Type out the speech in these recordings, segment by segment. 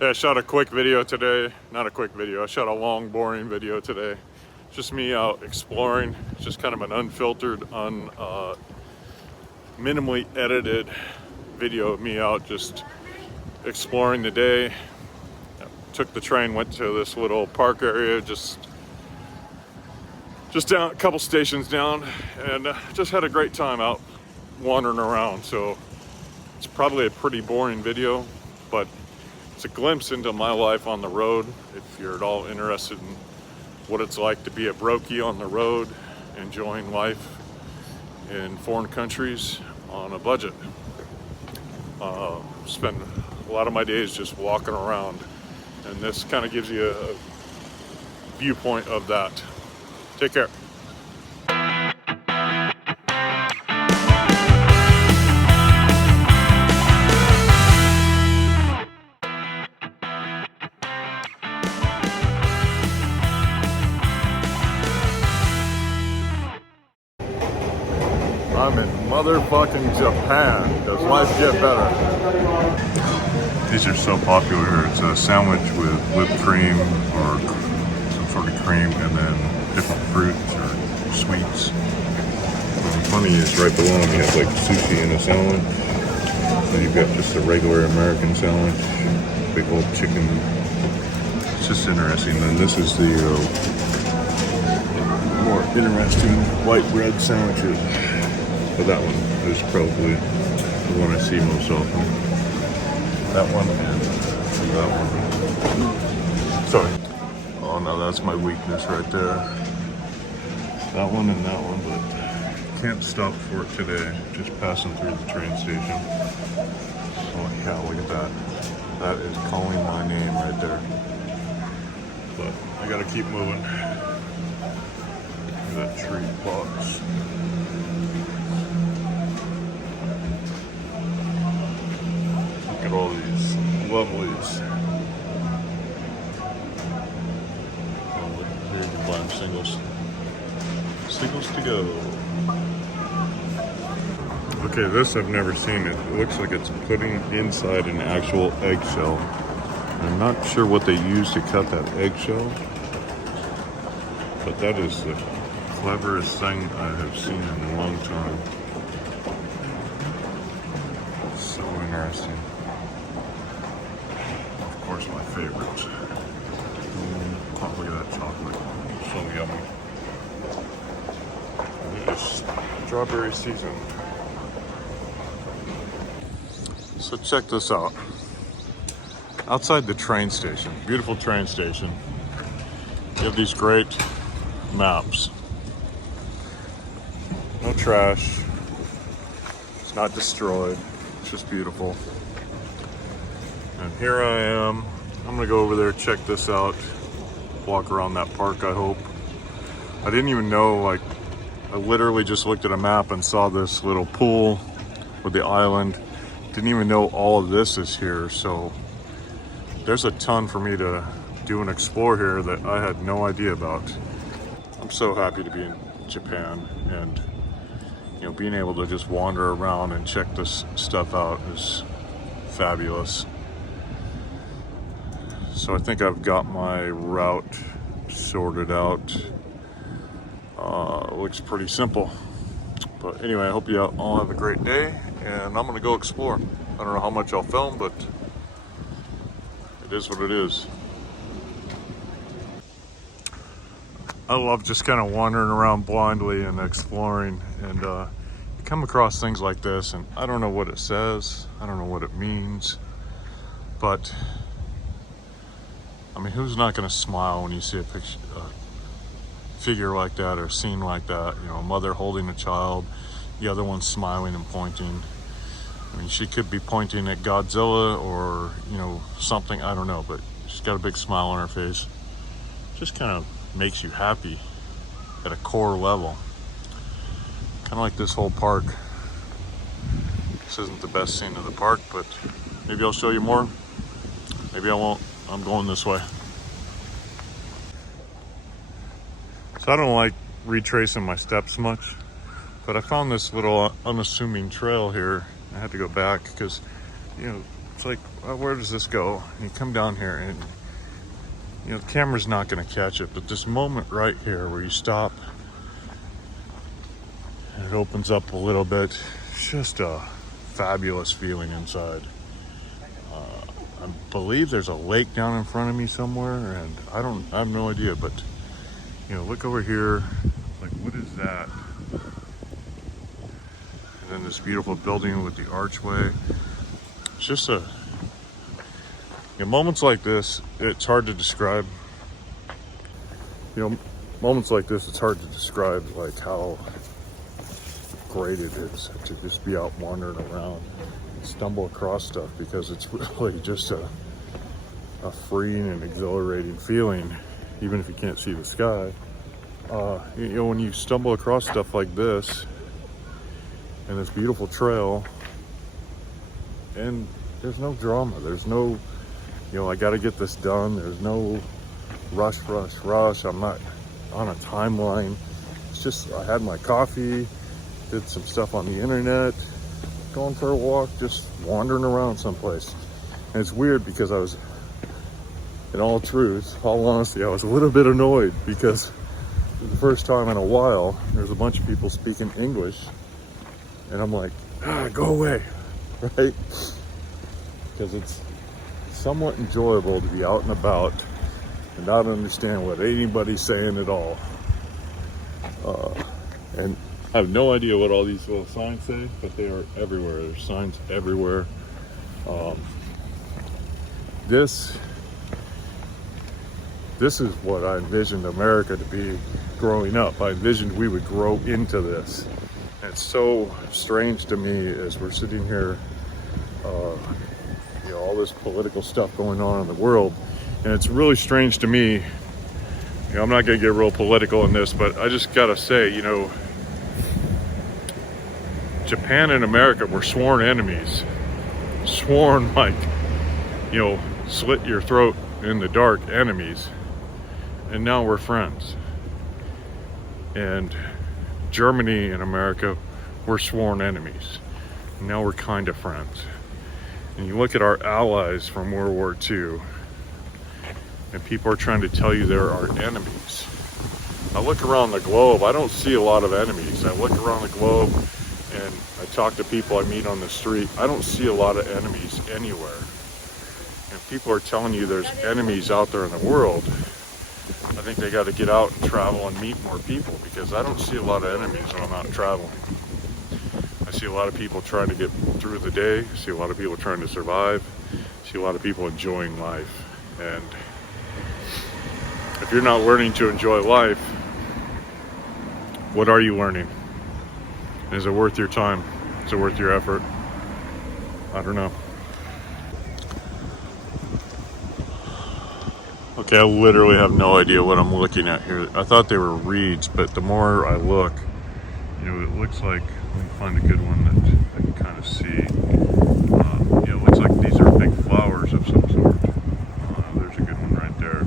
Yeah, I shot a quick video today. Not a quick video, I shot a long, boring video today. Just me out exploring. It's just kind of an unfiltered, minimally edited video of me out just exploring the day. Took the train, went to this little park area, just down a couple stations down, and just had a great time out wandering around. So it's probably a pretty boring video, but it's a glimpse into my life on the road. If you're at all interested in what it's like to be a brokey on the road, enjoying life in foreign countries on a budget. Spend a lot of my days just walking around, and this kind of gives you a viewpoint of that. Take care. I'm in motherfucking Japan. Does life get better? These are so popular here. It's a sandwich with whipped cream or some sort of cream and then different fruits or sweets. Funny is right below them you have like sushi in a sandwich. Then you've got just a regular American sandwich, big old chicken. It's just interesting. Then this is the more interesting white bread sandwiches. But that one is probably the one I see most often. That one and that one. Sorry. Oh no, that's my weakness right there. That one and that one, but can't stop for it today. Just passing through the train station. Oh yeah, look at that. That is calling my name right there. But I gotta keep moving. Look at that tree box. Look at all these lovelies. Oh, look, here you can buy them singles. Singles to go. Okay, this I've never seen. It looks like it's putting inside an actual eggshell. I'm not sure what they use to cut that eggshell, but that is the cleverest thing I have seen in a long time. So interesting. Of course, my favorite. Oh, look at that chocolate. So yummy. It is strawberry season. So check this out. Outside the train station, beautiful train station, you have these great maps. No trash. It's not destroyed. It's just beautiful. And here I am. I'm gonna go over there, check this out, walk around that park, I hope. I didn't even know, like, I literally just looked at a map and saw this little pool with the island. Didn't even know all of this is here, so there's a ton for me to do and explore here that I had no idea about. I'm so happy to be in Japan, and you know, being able to just wander around and check this stuff out is fabulous. So I think I've got my route sorted out. Looks pretty simple. But anyway, I hope you all have a great day, and I'm gonna go explore. I don't know how much I'll film, but it is what it is. I love just kind of wandering around blindly and exploring, and you come across things like this, and I don't know what it says, I don't know what it means, but I mean, who's not going to smile when you see a picture, figure like that or a scene like that? You know, a mother holding a child, the other one smiling and pointing. I mean, she could be pointing at Godzilla or, you know, something, I don't know, but she's got a big smile on her face. Just kind of makes you happy at a core level. Kind of like this whole park. This isn't the best scene of the park, but maybe I'll show you more. Maybe I won't. I'm going this way. So I don't like retracing my steps much, but I found this little unassuming trail here. I had to go back because, you know, it's like, where does this go? And you come down here and, you know, the camera's not going to catch it, but this moment right here where you stop and it opens up a little bit, it's just a fabulous feeling inside. I believe there's a lake down in front of me somewhere, and I have no idea, but you know, look over here, like, what is that? And then this beautiful building with the archway. It's just you know, moments like this, it's hard to describe. You know, moments like this, it's hard to describe, like, how great it is to just be out wandering around and stumble across stuff, because it's really just a freeing and exhilarating feeling, even if you can't see the sky. You know, when you stumble across stuff like this and this beautiful trail, and there's no drama, there's no, you know, I got to get this done, there's no rush, I'm not on a timeline. It's just, I had my coffee, did some stuff on the internet, going for a walk, just wandering around someplace. And it's weird because I was, in all truth, all honesty, I was a little bit annoyed because for the first time in a while, there's a bunch of people speaking English, and I'm like, go away, right? Because it's somewhat enjoyable to be out and about and not understand what anybody's saying at all. And I have no idea what all these little signs say, but they are everywhere. There's signs everywhere. This is what I envisioned America to be growing up. I envisioned we would grow into this. And it's so strange to me as we're sitting here, you know, all this political stuff going on in the world. And it's really strange to me, you know, I'm not gonna get real political in this, but I just gotta say, you know, Japan and America were sworn enemies. Sworn, like, you know, slit your throat in the dark enemies. And now we're friends. And Germany and America were sworn enemies. And now we're kind of friends. And you look at our allies from World War II, and people are trying to tell you they're our enemies. I look around the globe, I don't see a lot of enemies. I look around the globe and I talk to people I meet on the street. I don't see a lot of enemies anywhere. And people are telling you there's enemies out there in the world. I think they got to get out and travel and meet more people, because I don't see a lot of enemies when I'm out traveling. I see a lot of people trying to get through the day. I see a lot of people trying to survive. I see a lot of people enjoying life. And if you're not learning to enjoy life, what are you learning? Is it worth your time? Is it worth your effort? I don't know. Okay, I literally have no idea what I'm looking at here. I thought they were reeds, but the more I look, you know, it looks like, let me find a good one that I can kind of see. You know, it looks like these are big flowers of some sort. There's a good one right there.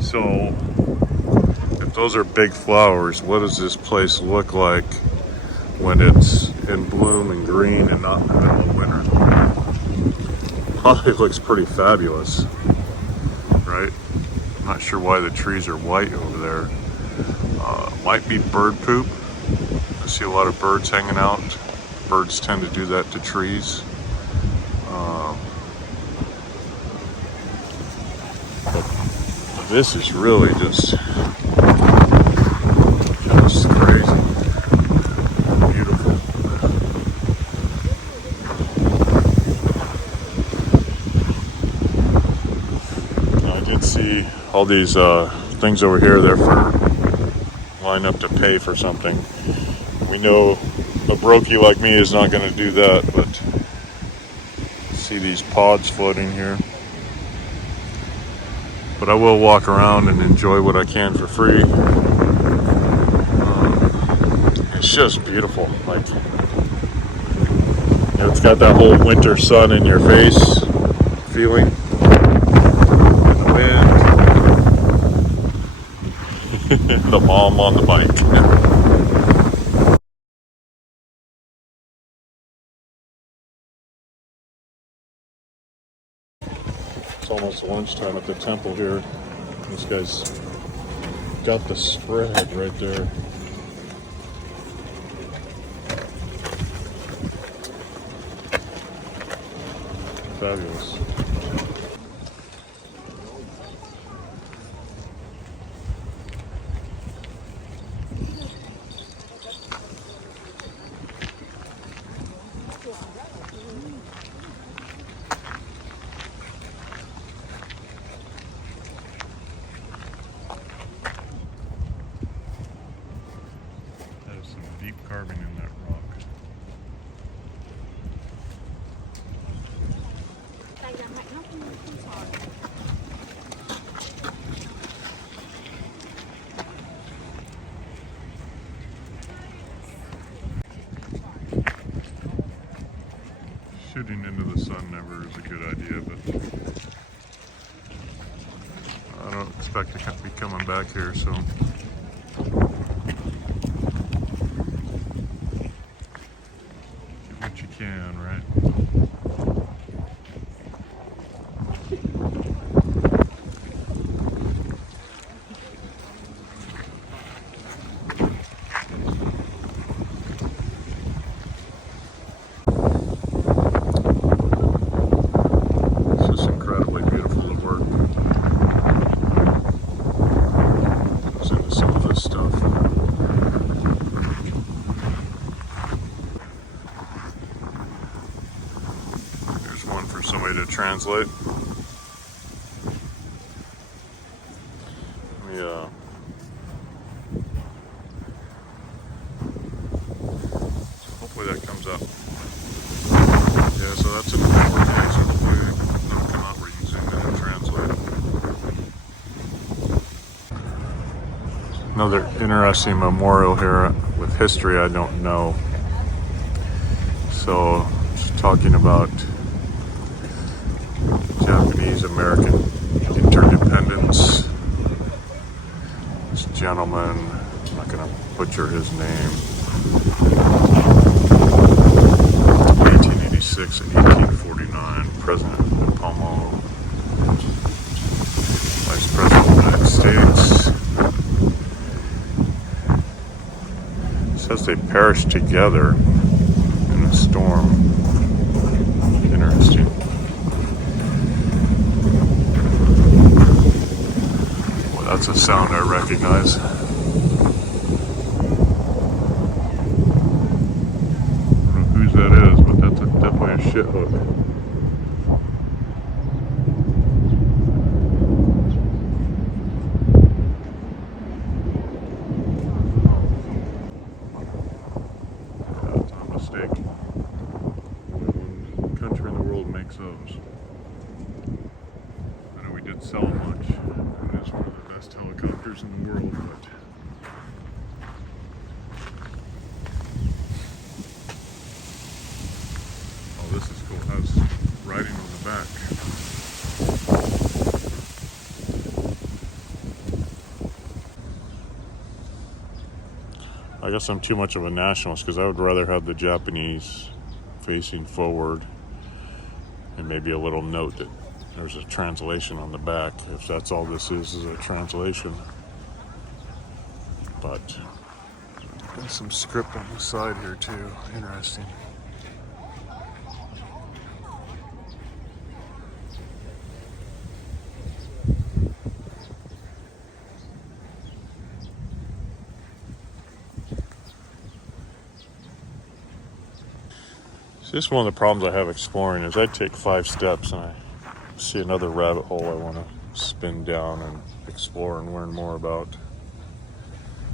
So, if those are big flowers, what does this place look like when it's in bloom and green and not in the middle of winter? Probably looks pretty fabulous, right? I'm not sure why the trees are white over there. Might be bird poop. I see a lot of birds hanging out. Birds tend to do that to trees. But this is really just crazy. Beautiful. I did see all these things over here. They're for line up to pay for something. We know a brokey like me is not going to do that, but see these pods floating here. But I will walk around and enjoy what I can for free. It's just beautiful. Like, you know, it's got that whole winter sun in your face feeling. And the wind. The mom on the bike. It's almost lunchtime at the temple here. This guy's got the spread right there. Fabulous. There's some deep carving in that rock. Shooting into the sun never is a good idea, but I don't expect to be coming back here, so. Do what you can, right? Somebody to translate. Yeah. Hopefully that comes up. Yeah, so that's an important thing, so hopefully that'll come up where you can zoom in and translate. Another interesting memorial here with history I don't know. So, just talking about Japanese-American interdependence. This gentleman, I'm not going to butcher his name, 1886 and 1849, President Pomo, Vice President of the United States. It says they perished together in a storm. Interesting. That's a sound I recognize. I don't know whose that is, but that's definitely a shit hook. Yeah, it's not a mistake. Only one country in the world makes those. I know we did sell much. It is one of the best helicopters in the world, but oh, this is cool. It has writing on the back. I guess I'm too much of a nationalist because I would rather have the Japanese facing forward and maybe a little note that there's a translation on the back, if that's all this is a translation. But there's some script on the side here too. Interesting. So this is one of the problems I have exploring is I take 5 steps and I see another rabbit hole I want to spin down and explore and learn more about.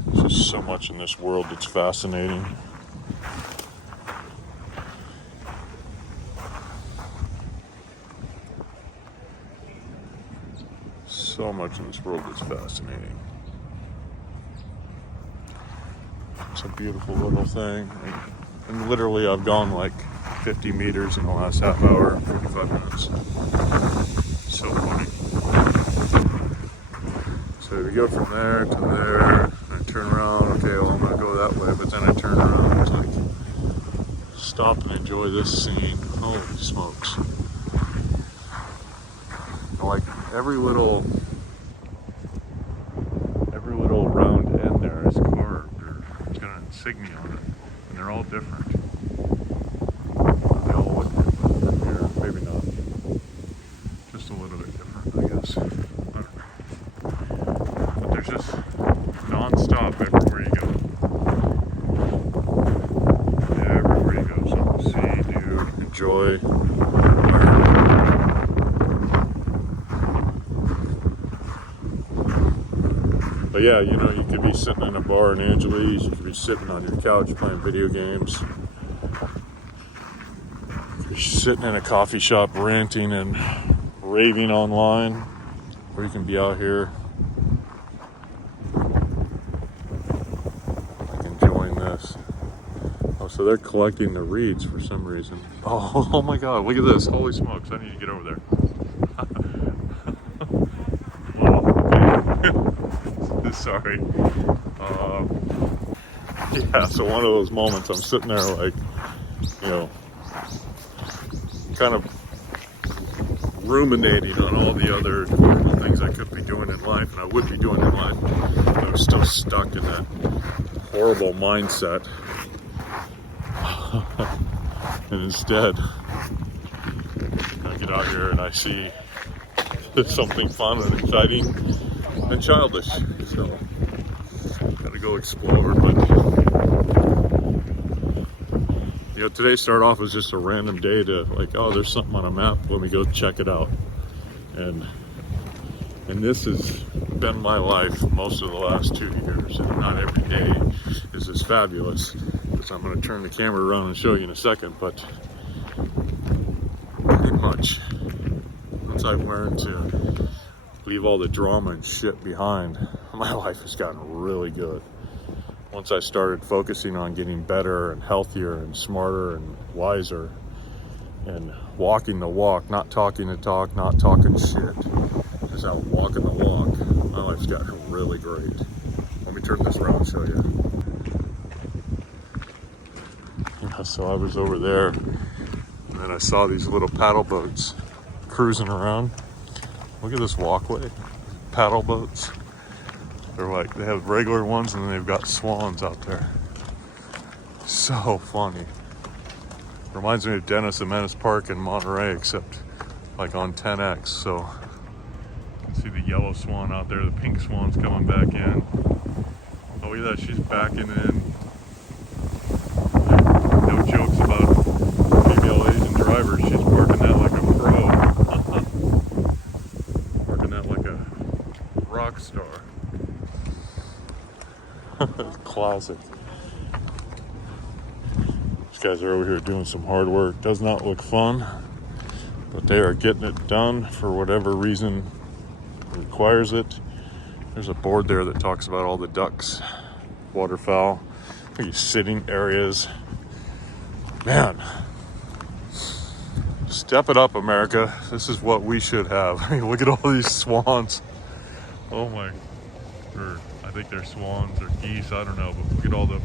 There's just so much in this world that's fascinating. So much in this world that's fascinating. It's a beautiful little thing. And literally I've gone like 50 meters in the last half hour, 45 minutes. So funny. So we go from there to there, and I turn around, okay, well I'm gonna go that way, but then I turn around, it's like, stop and enjoy this scene. Holy smokes. every little round end there is carved or it's got an insignia on it, and they're all different. They all look different from here. Maybe not. Just a little bit different, I guess. I don't know. But there's just non-stop everywhere you go. Yeah, everywhere you go, something to see, do, enjoy. But yeah, you know, you could be sitting in a bar in Angeles, you could be sitting on your couch playing video games. You're sitting in a coffee shop ranting and raving online, or you can be out here like enjoying this. Oh, so they're collecting the reeds for some reason. Oh my God, look at this. Holy smokes, I need to get over there. Sorry. Yeah, so one of those moments I'm sitting there like, you know, kind of ruminating on all the other horrible things I could be doing in life and I would be doing in life. But I was still stuck in that horrible mindset. And instead, I get out here and I see something fun and exciting and childish. So, gotta go explore. But you know, today started off as just a random day to like, oh, there's something on a map. Let me go check it out. And this has been my life most of the last 2 years. And not every day is this fabulous. Because I'm gonna turn the camera around and show you in a second. But pretty much, once I've learned to leave all the drama and shit behind, my life has gotten really good. Once I started focusing on getting better and healthier and smarter and wiser and walking the walk, not talking the talk, not talking shit, just out walking the walk, my life's gotten really great. Let me turn this around and show you. Yeah, so I was over there and then I saw these little paddle boats cruising around. Look at this walkway, paddle boats. They're like, they have regular ones and then they've got swans out there. So funny. Reminds me of Dennis and Menace Park in Monterey, except like on 10X. So you can see the yellow swan out there, the pink swan's coming back in. Oh, look at that, she's backing in. No jokes about female Asian drivers, she's parking that like a pro. Rock star. Classic. These guys are over here doing some hard work. Does not look fun, but they are getting it done for whatever reason requires it. There's a board there that talks about all the ducks, waterfowl, these sitting areas. Man, step it up, America. This is what we should have. I mean, look at all these swans. Oh my, or I think they're swans or geese, I don't know, but look at all the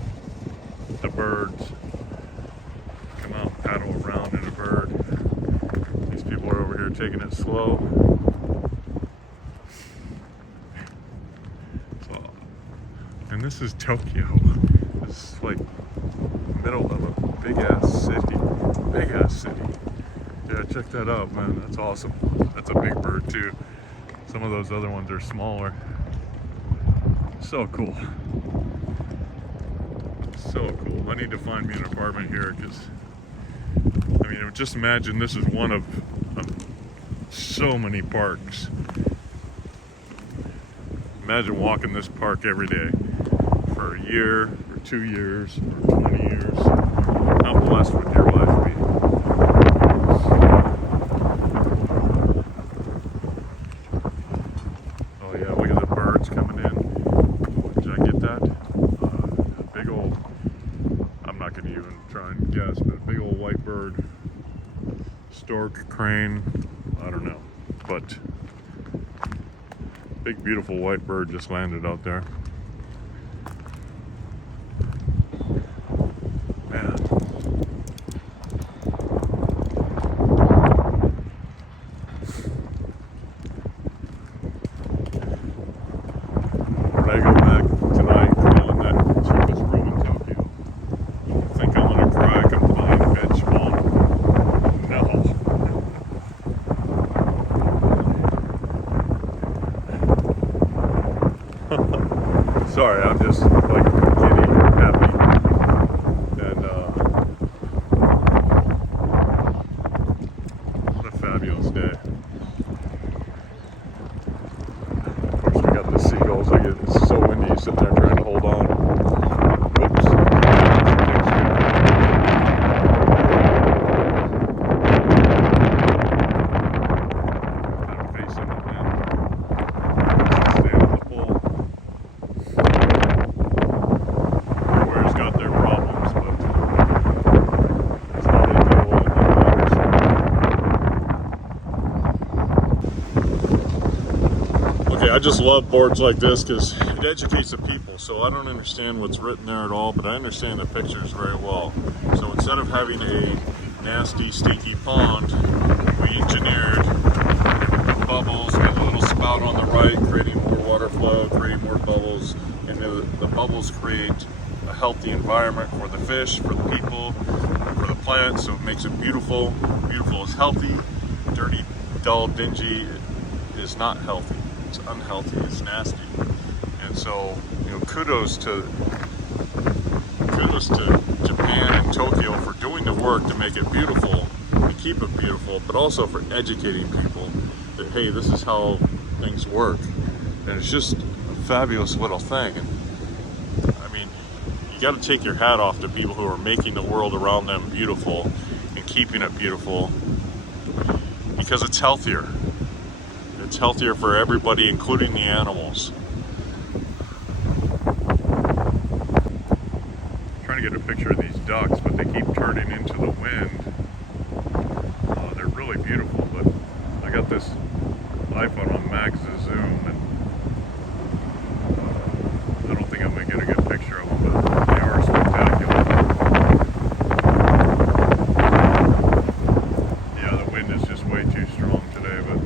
birds. Come out and paddle around in a bird. These people are over here taking it slow. So, and this is Tokyo. This is like middle of a big ass city. Yeah, check that out, man, that's awesome. That's a big bird too. Some of those other ones are smaller. So cool. So cool. I need to find me an apartment here because, I mean, just imagine this is one of so many parks. Imagine walking this park every day for a year, or 2 years, or 20 years. How blessed would your life be? Stork, crane, I don't know, but big beautiful white bird just landed out there. Man. Sorry, I'm just like giddy, happy, and what a fabulous day. Of course, we got the seagulls. It's so windy, sitting there trying to hold on. Whoops. I just love boards like this because it educates the people. So I don't understand what's written there at all, but I understand the pictures very well. So instead of having a nasty, stinky pond, we engineered bubbles, got a little spout on the right, creating more water flow, creating more bubbles, and the bubbles create a healthy environment for the fish, for the people, for the plants. So it makes it beautiful. Beautiful is healthy. Dirty, dull, dingy is not healthy. It's unhealthy, it's nasty. And so, kudos to Japan and Tokyo for doing the work to make it beautiful, to keep it beautiful, but also for educating people that, hey, this is how things work. And it's just a fabulous little thing. And I mean, you got to take your hat off to people who are making the world around them beautiful and keeping it beautiful, because it's healthier. It's healthier for everybody, including the animals. I'm trying to get a picture of these ducks, but they keep turning into the wind. They're really beautiful, but I got this iPhone on max zoom, and I don't think I'm going to get a good picture of them, but they are spectacular. Yeah, the wind is just way too strong today, but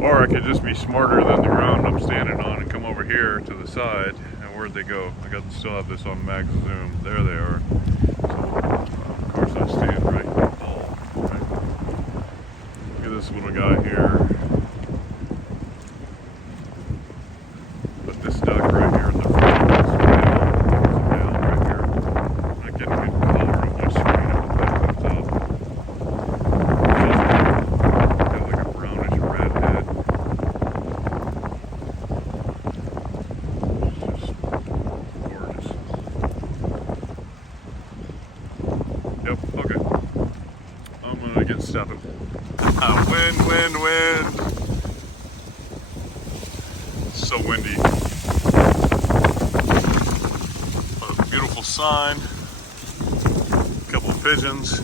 or I could just be smarter than the ground I'm standing on and come over here to the side. And where'd they go? Still have this on max zoom. There they are. So, of course, I stand right in the ball. Right? Look at this little guy here. Put this duck right here in the front. There's a male right here. I'm not getting good color on my screen. I put that on top. Yep, okay. I'm gonna get stepping. Wind. It's so windy. A beautiful sign. A couple of pigeons.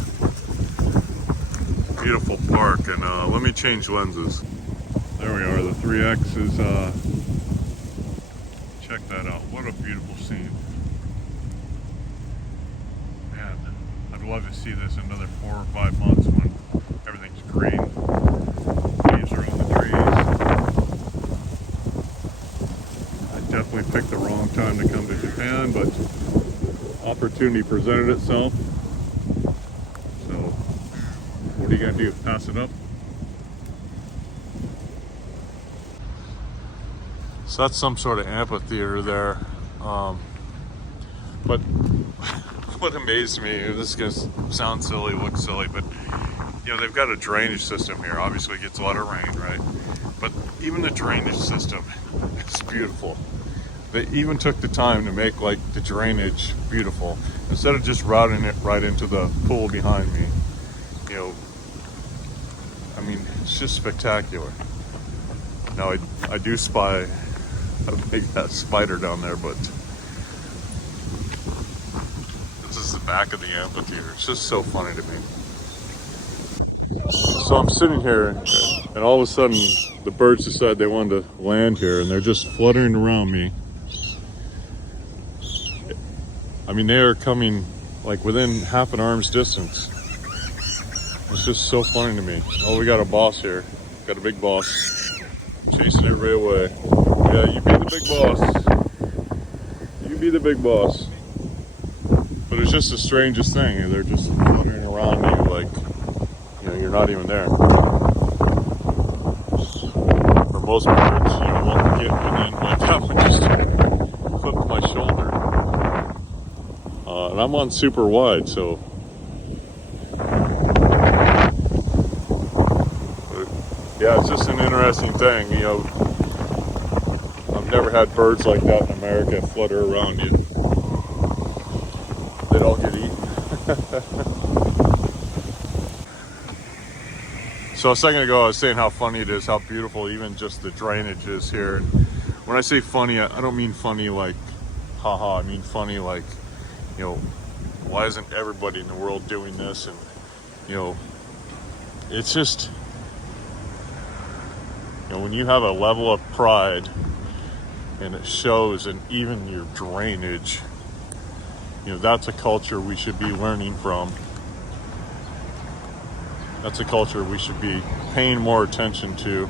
Beautiful park, and let me change lenses. There we are, the 3X is, check that out. What a beautiful scene. Man, I'd love to see this another 4 or 5 months when everything's green. Leaves are on the trees. I definitely picked the wrong time to come to Japan, but opportunity presented itself. So, what are you gonna do? Pass it up? So that's some sort of amphitheater there. But what amazed me, this is gonna sound silly, look silly, but they've got a drainage system here. Obviously it gets a lot of rain, right? But even the drainage system is beautiful. They even took the time to make like the drainage beautiful instead of just routing it right into the pool behind me. I mean, it's just spectacular. Now I do spy a big spider down there, but this is the back of the amphitheater. It's just so funny to me. So I'm sitting here, and all of a sudden the birds decide they wanted to land here, and they're just fluttering around me. I mean, they are coming like within half an arm's distance. It's just so funny to me. Oh, we got a boss here. Got a big boss. Chasing it right away. Yeah, you be the big boss. You be the big boss. But it's just the strangest thing. They're just fluttering around you like, you know, you're not even there. For most birds, you know, won't get within, like that one just clipped my shoulder. And I'm on super wide, so. But yeah, it's just an interesting thing, you know. I've never had birds like that in America flutter around you. They don't get eaten. So a second ago I was saying how funny it is, how beautiful even just the drainage is here. And when I say funny, I don't mean funny like haha, I mean funny like, you know, why isn't everybody in the world doing this? And you know, it's just, you know, when you have a level of pride and it shows in even your drainage, you know, that's a culture we should be learning from. That's a culture we should be paying more attention to.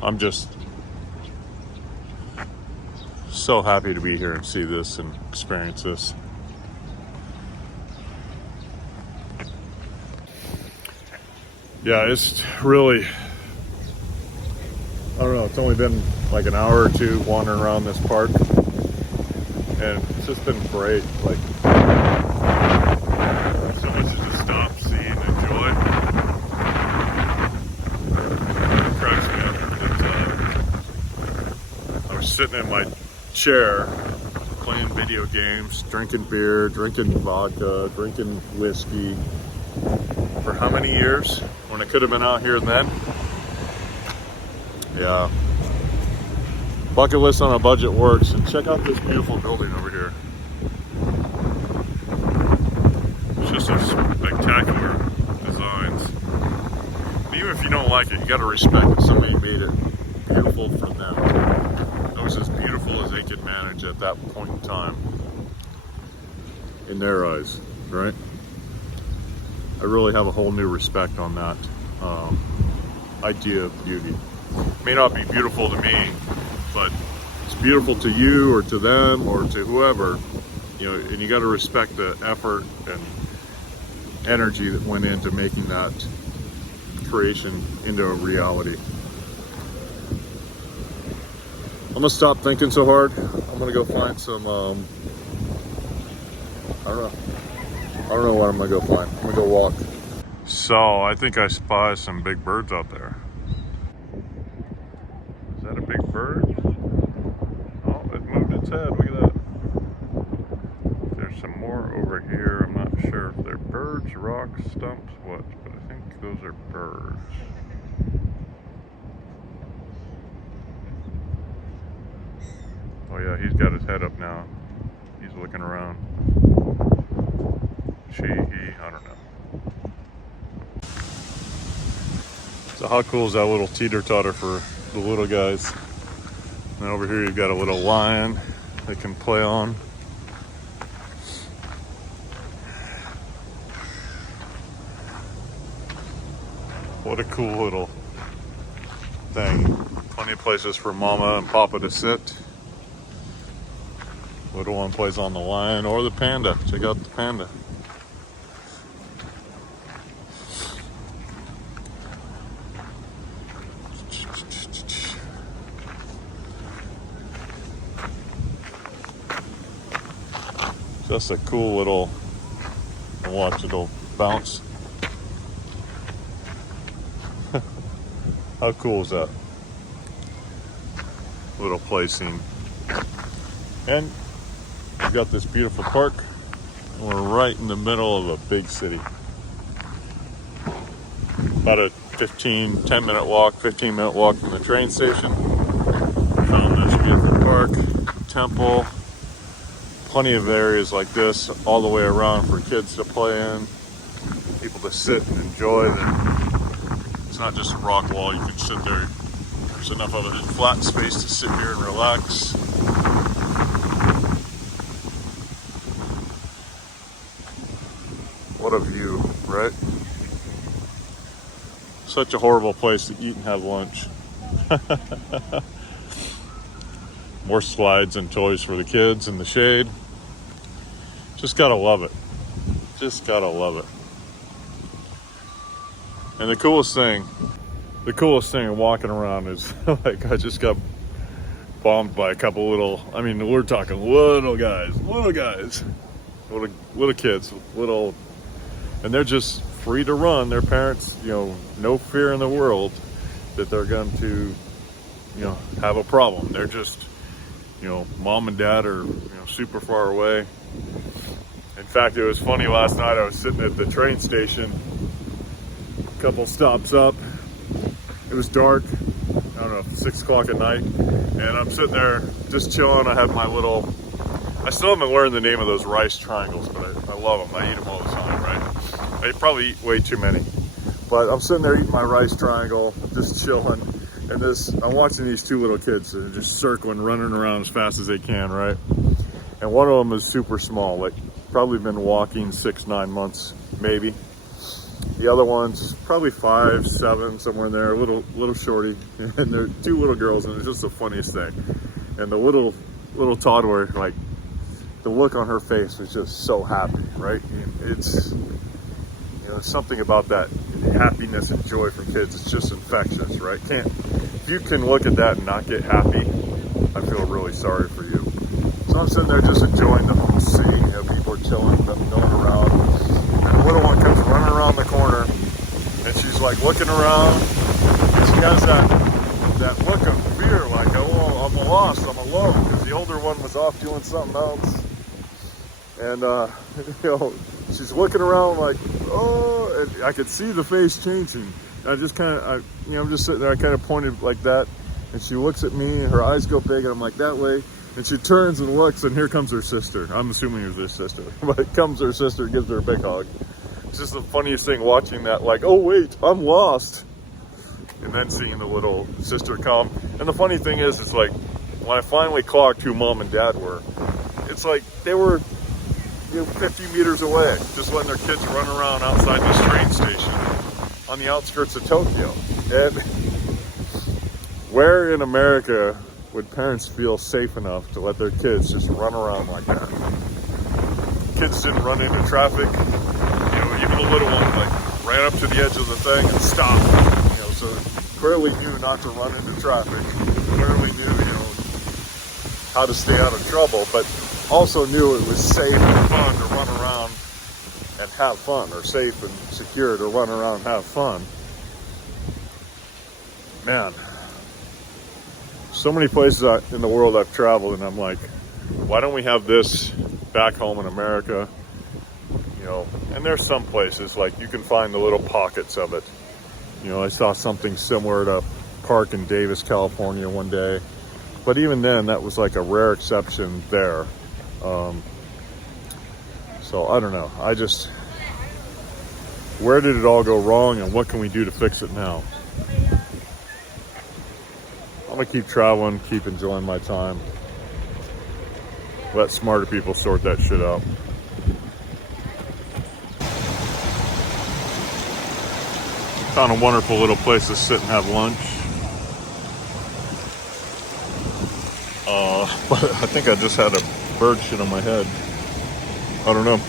I'm just so happy to be here and see this and experience this. Yeah, it's really, I don't know, it's only been like an hour or two wandering around this park, and it's just been great. Like, so much to just stop, see, and enjoy. It cracks me up that I was sitting in my chair playing video games, drinking beer, drinking vodka, drinking whiskey for how many years when I could have been out here then? Yeah. Bucket list on a budget works. And check out this beautiful building over here. It's just a spectacular designs. And even if you don't like it, you gotta respect that somebody made it beautiful for them. It was as beautiful as they could manage at that point in time. In their eyes, right? I really have a whole new respect on that idea of beauty. It may not be beautiful to me, but it's beautiful to you or to them or to whoever, you know, and you got to respect the effort and energy that went into making that creation into a reality. I'm gonna stop thinking so hard. I'm gonna go find some, I don't know what I'm gonna go find. I'm gonna go walk. So I think I spy some big birds out there. Is that a big bird? Oh, it moved its head. Look at that. There's some more over here. I'm not sure if they're birds, rocks, stumps, what, but I think those are birds. Oh yeah, he's got his head up now. He's looking around. She, he, I don't know. So how cool is that little teeter-totter for the little guys? And over here you've got a little lion they can play on. What a cool little thing. Plenty of places for mama and papa to sit. Little one plays on the lion or the panda. Check out the panda. Just a cool little, watch it'll bounce. How cool is that? Little play scene. And we've got this beautiful park, and we're right in the middle of a big city. About a 10-minute walk, 15-minute walk from the train station. Found this beautiful park, temple, plenty of areas like this all the way around for kids to play in, people to sit and enjoy. It's not just a rock wall, you can sit there. There's enough of a flat space to sit here and relax. What a view, right? Such a horrible place to eat and have lunch. More slides and toys for the kids in the shade. Just gotta love it. Just gotta love it. And the coolest thing of walking around is like I just got bombed by a couple little, I mean, we're talking little guys, little kids, and they're just free to run. Their parents, no fear in the world that they're going to, have a problem. They're just, mom and dad are, super far away. In fact, it was funny last night. I was sitting at the train station, a couple stops up. It was dark, I don't know, 6 o'clock at night, and I'm sitting there just chilling. I have my little, I still haven't learned the name of those rice triangles, but I love them. I eat them all the time, right? I probably eat way too many, but I'm sitting there eating my rice triangle, just chilling, and I'm watching these two little kids that are just circling, running around as fast as they can, right? And one of them is super small, like probably been walking 6-9 months, maybe. The other one's probably 5, 7, somewhere in there, a little shorty, and they're two little girls, and it's just the funniest thing. And the little toddler, like, the look on her face was just so happy, right? It's, something about that happiness and joy from kids. It's just infectious, right? If you can look at that and not get happy, I feel really sorry for you. So I'm sitting there just enjoying the whole scene. People are chilling, milling around, and the little one comes running around the corner, and she's like looking around, and she has that look of fear, like, oh, I'm lost, I'm alone, because the older one was off doing something else. And she's looking around like, oh, and I could see the face changing. I just I'm just sitting there, I kind of pointed like that, and she looks at me, and her eyes go big, and I'm like, that way. And she turns and looks, and here comes her sister. I'm assuming it was her sister, but it comes her sister, gives her a big hug. It's just the funniest thing watching that, like, oh wait, I'm lost. And then seeing the little sister come. And the funny thing is, it's like, when I finally clocked who mom and dad were, it's like they were 50 meters away, just letting their kids run around outside this train station on the outskirts of Tokyo. And where in America would parents feel safe enough to let their kids just run around like that? Kids didn't run into traffic. Even the little one like ran up to the edge of the thing and stopped. So clearly knew not to run into traffic. Clearly knew, how to stay out of trouble, but also knew it was safe and fun to run around and have fun, or safe and secure to run around and have fun. Man. So many places in the world I've traveled, and I'm like, why don't we have this back home in America? And there's some places, like, you can find the little pockets of it. I saw something similar to a park in Davis, California one day. But even then, that was like a rare exception there. So I don't know. Where did it all go wrong, and what can we do to fix it now? I'm gonna keep traveling, keep enjoying my time. Let smarter people sort that shit out. Found a wonderful little place to sit and have lunch. But I think I just had a bird shit on my head. I don't know.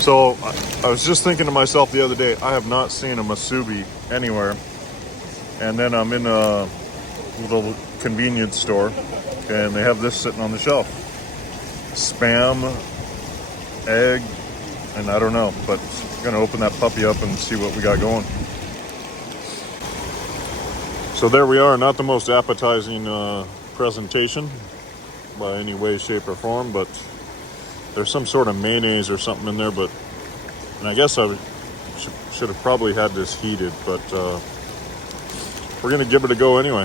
So I was just thinking to myself the other day, I have not seen a masubi anywhere. And then I'm in a little convenience store, and they have this sitting on the shelf. Spam, egg, and I don't know, but I'm gonna open that puppy up and see what we got going. So there we are. Not the most appetizing presentation by any way, shape, or form, but there's some sort of mayonnaise or something in there, and I guess I should have probably had this heated, but we're gonna give it a go anyway.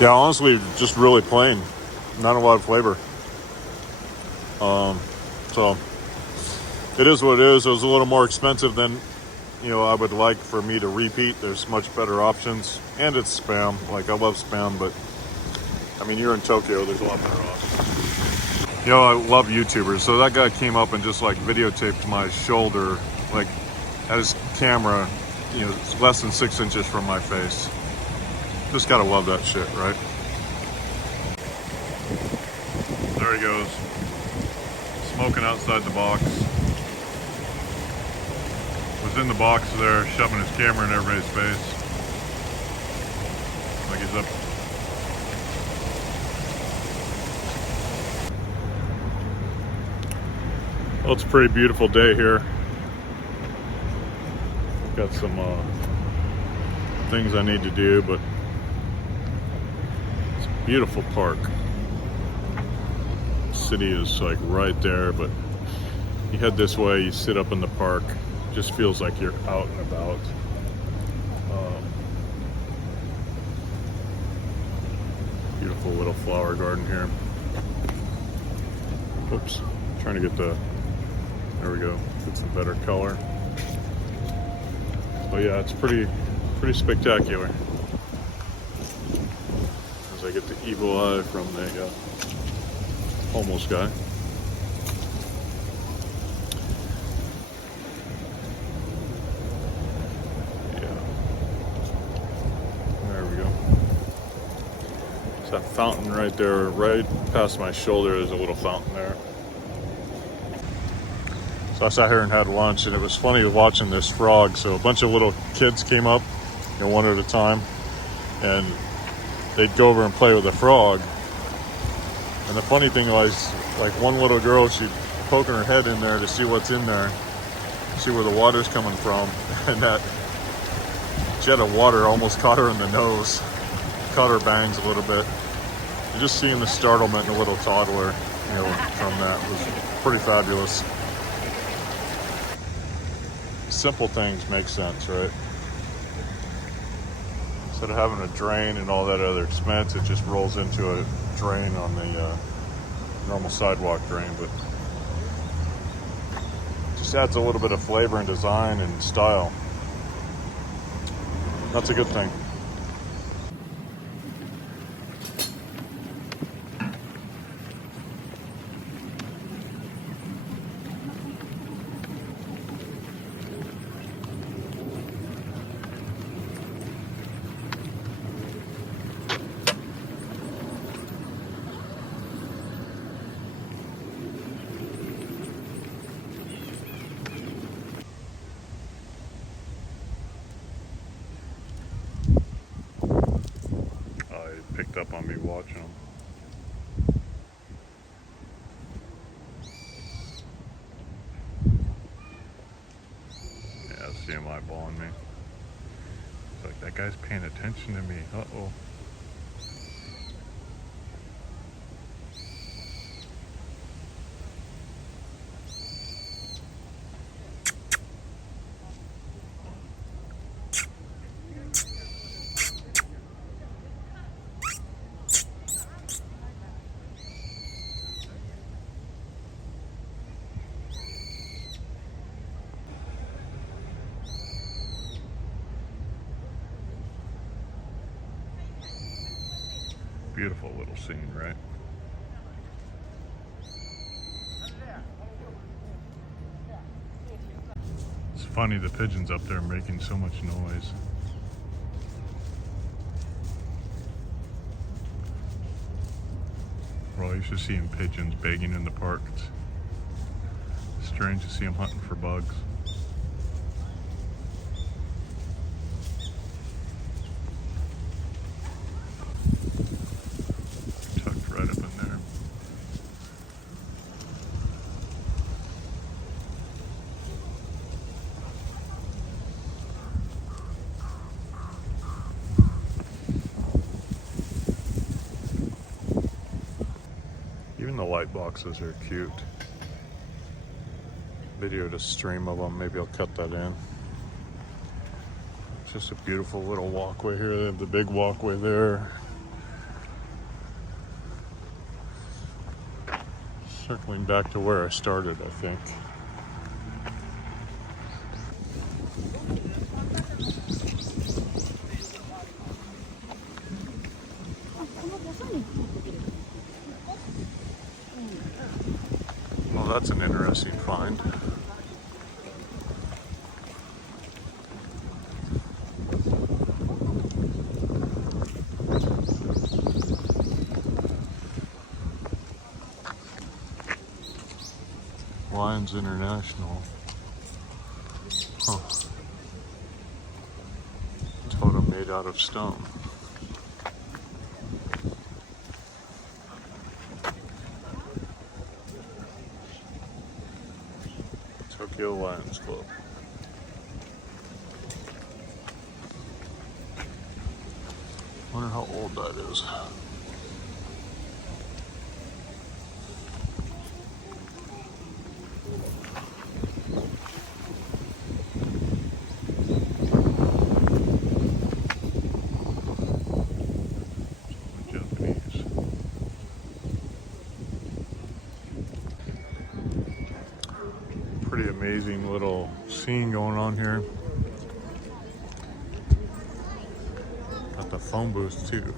Yeah, honestly, just really plain. Not a lot of flavor. So, it is what it is. It was a little more expensive than you know, I would like for me to repeat. There's much better options, and it's Spam. Like, I love Spam, but I mean, you're in Tokyo, there's a lot better options. You know, I love YouTubers. So that guy came up and just like videotaped my shoulder, like at his camera, you know, it's less than 6 inches from my face. Just gotta love that shit, right? There he goes, smoking outside the box. Was in the box there, shoving his camera in everybody's face. Like he's up. Well, it's a pretty beautiful day here. Got some things I need to do, but it's a beautiful park. The city is like right there, but you head this way, you sit up in the park. Just feels like you're out and about. Beautiful little flower garden here. Oops, trying to get the, there we go, get some better color. But yeah, it's pretty spectacular. As I get the evil eye from the homeless guy. That fountain right there, right past my shoulder, there's a little fountain there. So I sat here and had lunch, and it was funny watching this frog. So a bunch of little kids came up, you know, one at a time, and they'd go over and play with the frog. And the funny thing was, like one little girl, she'd poking her head in there to see what's in there, see where the water's coming from, and that jet of water almost caught her in the nose, caught her bangs a little bit. And just seeing the startlement in a little toddler, you know, from that was pretty fabulous. Simple things make sense, right? Instead of having a drain and all that other expense, it just rolls into a drain on the normal sidewalk drain, but just adds a little bit of flavor and design and style. That's a good thing. Picked up on me watching them. Yeah, I see him eyeballing me. It's like, that guy's paying attention to me. Uh-oh. Beautiful little scene, right? It's funny, the pigeons up there are making so much noise. We're all used to seeing pigeons begging in the park. It's strange to see them hunting for bugs. Even the light boxes are cute. Videoed a stream of them, maybe I'll cut that in. It's just a beautiful little walkway here. They have the big walkway there. Circling back to where I started, I think. interesting find. Lions International. Huh. Totem made out of stone. Tokyo Lions Club. Wonder how old that is. Pretty amazing little scene going on here. Got the phone booth too.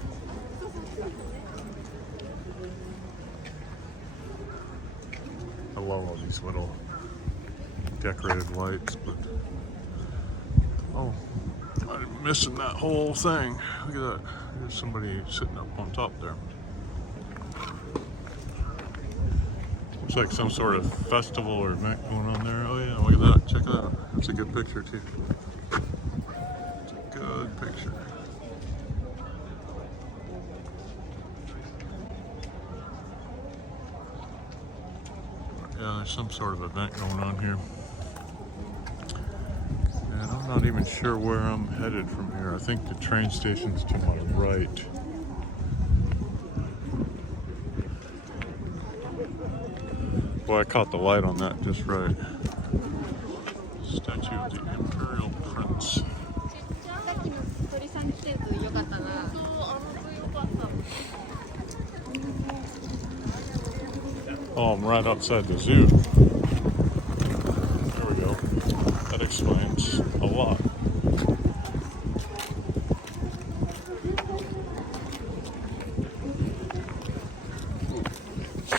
I love all these little decorated lights, but oh, I'm missing that whole thing. Look at that. There's somebody sitting up on top there. Looks like some sort of festival or event going on there. Oh yeah, look at that. Check it out. That's a good picture too. It's a good picture. Yeah, there's some sort of event going on here. And I'm not even sure where I'm headed from here. I think the train station's to my right. Boy, I caught the light on that just right. Statue of the Imperial Prince. Oh, I'm right outside the zoo. There we go. That explains a lot.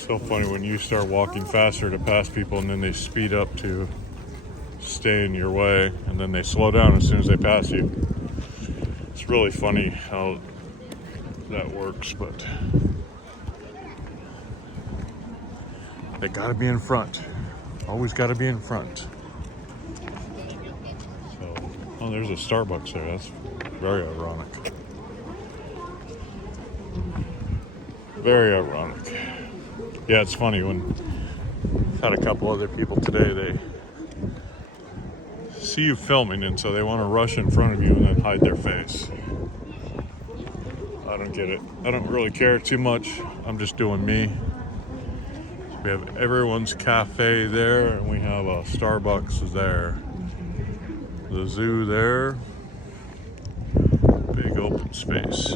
So funny when you start walking faster to pass people and then they speed up to stay in your way and then they slow down as soon as they pass you. It's really funny how that works, but they gotta be in front. Always gotta be in front. So, oh, there's a Starbucks there. That's very ironic. Very ironic. Yeah, it's funny when I've had a couple other people today, they see you filming and so they want to rush in front of you and then hide their face. I don't get it. I don't really care too much. I'm just doing me. We have everyone's cafe there and we have a Starbucks there. The zoo there. Big open space.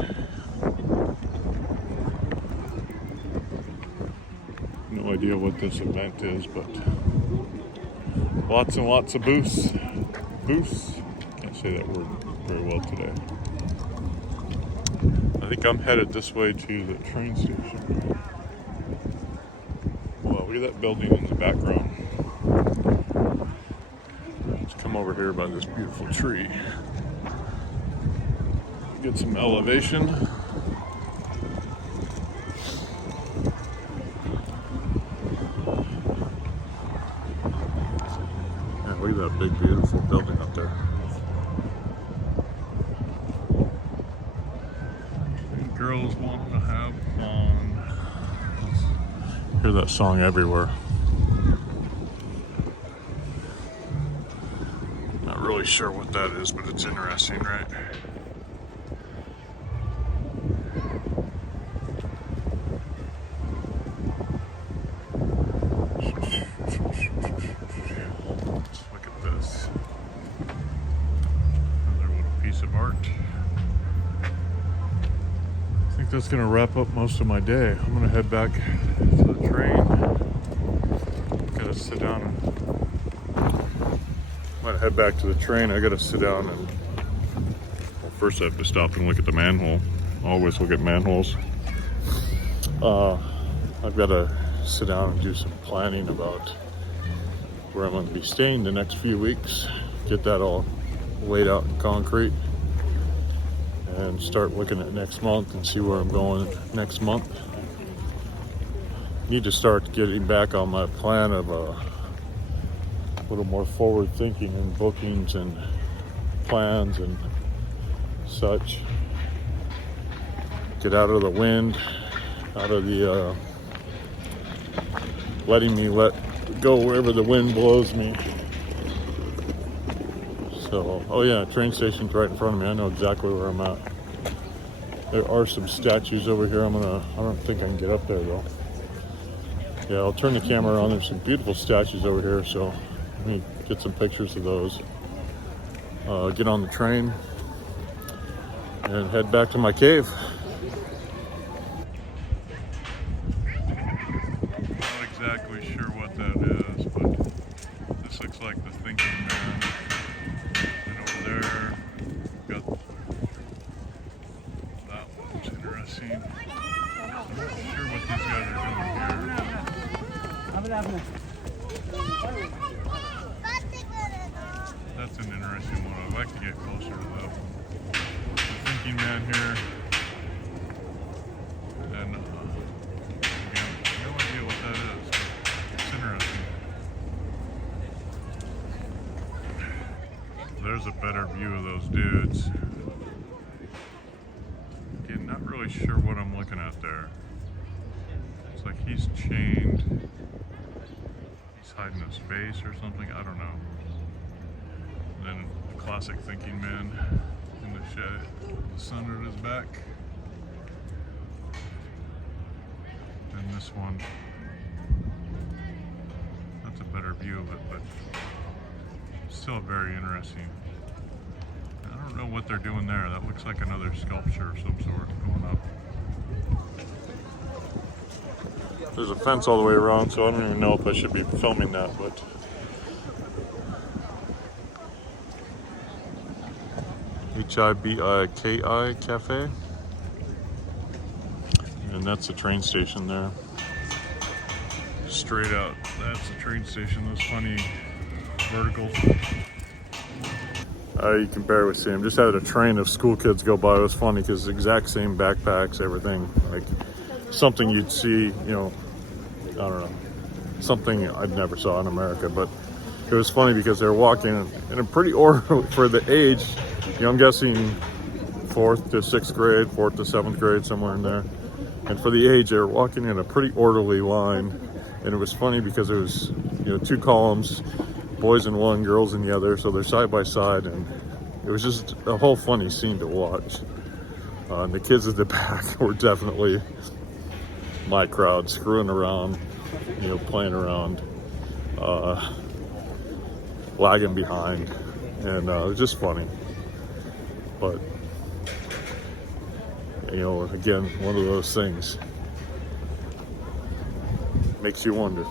No idea what this event is, but lots and lots of booths. Can't say that word very well today. I think I'm headed this way to the train station. Well, look at that building in the background. Let's come over here by this beautiful tree. Get some elevation. Look at that big, beautiful building up there. And girls want to have fun. Hear that song everywhere. Not really sure what that is, but it's interesting, right? That's gonna wrap up most of my day. I'm gonna head back to the train. Gotta sit down and I'm gonna head back to the train. I gotta sit down and well, first I have to stop and look at the manhole. Always look at manholes. I've gotta sit down and do some planning about where I'm going to be staying the next few weeks, get that all laid out in concrete, and start looking at next month and see where I'm going next month. Need to start getting back on my plan of a little more forward thinking and bookings and plans and such. Get out of the wind, out of the letting me let go wherever the wind blows me. So, oh yeah, train station's right in front of me. I know exactly where I'm at. There are some statues over here. I don't think I can get up there though. Yeah, I'll turn the camera on. There's some beautiful statues over here, so let me get some pictures of those. Get on the train and head back to my cave. Not exactly sure what that is, but this looks like the thinking man. And over there, got that one's interesting. I'm not sure what these guys are doing here. That's an interesting one. I'd like to get closer to that one. The thinking man here. And again, no idea what that is, but it's interesting. There's a better view of those dudes. Again, not really sure what I'm looking at there. It's like he's chained. He's hiding his face or something. I don't know. And then the classic thinking man in the shed, the sun at his back. And this one, that's a better view of it, but still very interesting. I don't know what they're doing there. That looks like another sculpture of some sort going up. There's a fence all the way around, so I don't even know if I should be filming that, but HIBIKI Cafe. And that's the train station there. Straight out, that's the train station. Those funny verticals. You can barely see them. Just had a train of school kids go by. It was funny because the exact same backpacks, everything. Like something you'd see, you know, I don't know, something I'd never saw in America. But it was funny because they were walking in a pretty orderly, for the age, you know, I'm guessing 4th to 6th grade, 4th to 7th grade, somewhere in there. And for the age, they were walking in a pretty orderly line. And it was funny because there was, you know, 2 columns, boys in one, girls in the other, so they're side by side, and it was just a whole funny scene to watch. And the kids at the back were definitely my crowd, screwing around, you know, playing around, lagging behind, and it was just funny. But, you know, again, one of those things makes you wonder.